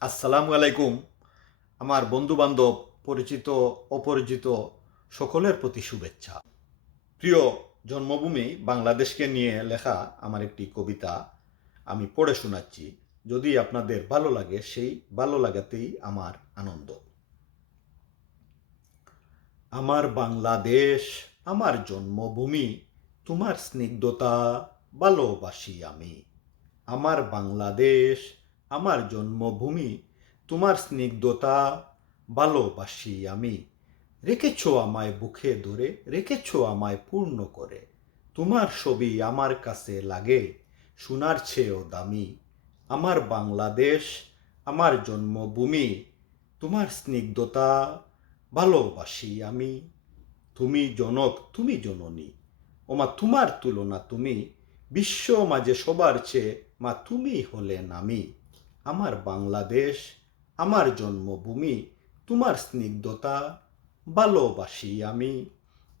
আসসালামু আলাইকুম। আমার বন্ধু-বান্ধব, পরিচিত অপরিচিত সকলের প্রতি শুভেচ্ছা। প্রিয় জন্মভূমি বাংলাদেশকে নিয়ে লেখা আমার একটি কবিতা আমি পড়ে শোনাচ্ছি। যদি আপনাদের ভালো লাগে, সেই ভালো লাগাতেই আমার আনন্দ। আমার বাংলাদেশ, আমার জন্মভূমি, তোমার স্নিগ্ধতা ভালোবাসি আমি। আমার বাংলাদেশ, আমার জন্মভূমি, তোমার স্নিগ্ধতা ভালোবাসি আমি। রেখেছ আমায় বুকে ধরে, রেখেছ আমায় পূর্ণ করে। তোমার ছবি আমার কাছে লাগে সোনার চেয়েও দামি। আমার বাংলাদেশ, আমার জন্মভূমি, তোমার স্নিগ্ধতা ভালোবাসি আমি। তুমি জনক, তুমি জননী, ওমা তোমার তুলনা তুমি, বিশ্ব মাঝে সবার চেয়ে মা তুমি হলেন আমি। আমার বাংলাদেশ, আমার জন্মভূমি, তোমার স্নিগ্ধতা ভালোবাসি আমি।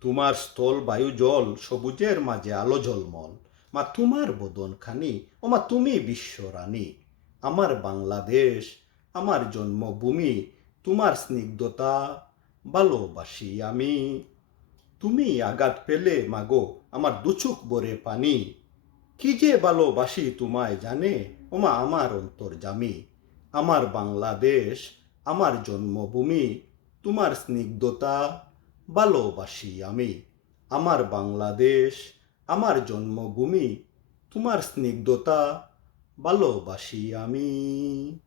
তোমার স্থল বায়ু জল সবুজের মাঝে আলো ঝলমল, মা তোমার বদনখানি, ওমা তুমি বিশ্বরানী। আমার বাংলাদেশ, আমার জন্মভূমি, তোমার স্নিগ্ধতা ভালোবাসি আমি। তুমি আঘাত পেলে মাগো আমার দুচোখ ভরে পানি, কি যে ভালোবাসি তোমায় জানে ওমা আমার অন্তর্যামী। আমার বাংলাদেশ, আমার জন্মভূমি, তোমার স্নিগ্ধতা ভালোবাসি আমি। আমার বাংলাদেশ, আমার জন্মভূমি, তোমার স্নিগ্ধতা ভালোবাসি আমি।